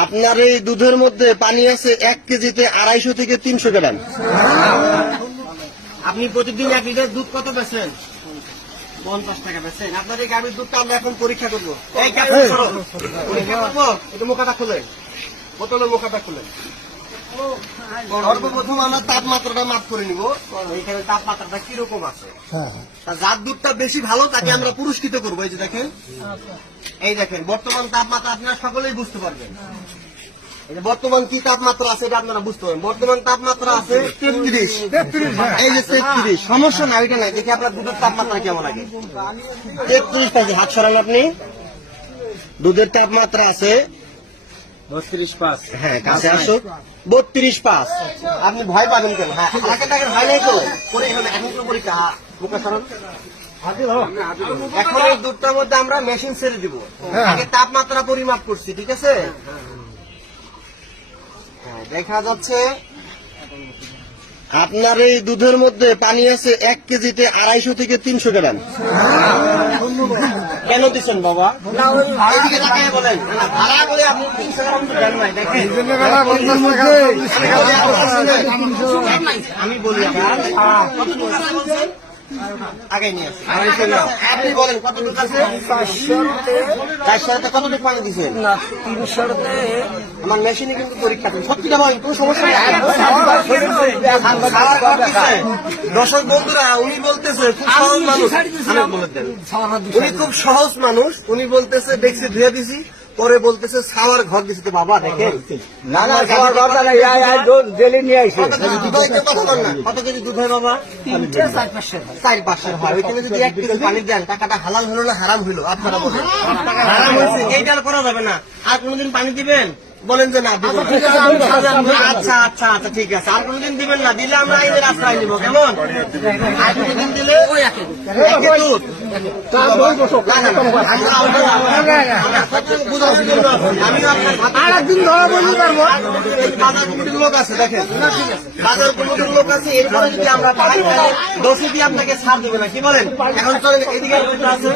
আপনার এই দুধের মধ্যে পানি আছে 1 কেজিতে 250 থেকে 300 গ্রাম। আপনি প্রতিদিন 1 লিটার দুধ কত বেচেন? 50 টাকা বেচেন। আপনার এই গাভীর দুধটা আমরা এখন পরীক্ষা করবো। এই পরীক্ষা করবো, একটু মুখাটা খুলেন, বোতলের মুখাটা খুলেন। সর্বপ্রথম আমরা তাপমাত্রাটা মাপ করে নিব, এইখানে তাপমাত্রাটা কিরকম আছে। যার দুধটা বেশি ভালো তাকে আমরা পুরস্কৃত করবো। এই যে দেখেন, এই দেখেন বর্তমান তাপমাত্রা আপনারা সকলেই বুঝতে পারবেন। বর্তমান কি তাপমাত্রা আছে এটা আপনারা বুঝতে পারবেন। বর্তমান তাপমাত্রা আছে 33। এই যে 33, সমস্যা না, ওইটা নাই। দেখি আপনার দুধের তাপমাত্রা কেমন লাগে। 33 পাইছে, হাত সরান আপনি। দুধের তাপমাত্রা আছে 32.5। হ্যাঁ, কাছে আসো। 32.5। আপনি ভয় পাবেন কেন? হ্যাঁ, আমাকে তাকে ভয় নেই তো। করে এখন তো পরীক্ষা, মুখে সরান। এখন এই দুধটার মধ্যে আমরা মেশিন ছেড়ে দিব। আগে তাপমাত্রা পরিমাপ করছি, ঠিক আছে? দেখা যাচ্ছে আপনার এই দুধের মধ্যে পানি আছে 1 কেজিতে 250 থেকে 300 গ্রাম। কেন দিচ্ছেন বাবা? এইদিকে তাকিয়ে বলেন। ভাড়া করে আপনি 300 গ্রাম তো দেন নাই, দেখেন। আমি বলি কত দুধ আছে বলছেন? আগে নিয়ে আসি। আপনি বলেন কত দুধ আছে? 400 কত পানি দিচ্ছেন? 300 আমার মেশিনে কিন্তু পরীক্ষা করি। সত্যিটা বলেন, কোনো সমস্যা নেই। দর্শক বন্ধুরা, উনি বলতেছে খুব সহজ মানুষ। উনি খুব সহজ মানুষ। উনি বলতেছে দেখছি ধুয়ে দিছি, পরে বলতেছে ছাওয়ার ঘর দিচ্ছে। বাবা দেখেন, কত কেজি দুধ হয় বাবা? 4-5 হয়। ওইখানে যদি 1 কেজি পানি দেন, টাকাটা হালাল হলো না হারাম হইলো? আপনারা বলেন। হারাম হয়েছে, এইটা করা যাবে না। আর কোনদিন পানি দিবেন? বলেন যে না। আচ্ছা আচ্ছা আচ্ছা, ঠিক আছে। আর কোনদিন দিবেন না? দিলে আমরা আইনের আশ্রয় নিব, কেমন? আর কোনদিন দিলে একই দুধ। আরেকদিন ধরা বলতে পারবো। বাজার কমিটির লোক আছে, দেখেন, বাজার কমিটির লোক আছে। এরপরে যদি আমরা দোষী দিয়ে আপনাকে ছাড় দেবে না, কি বলেন? এখন চলেন, এদিকে আছে।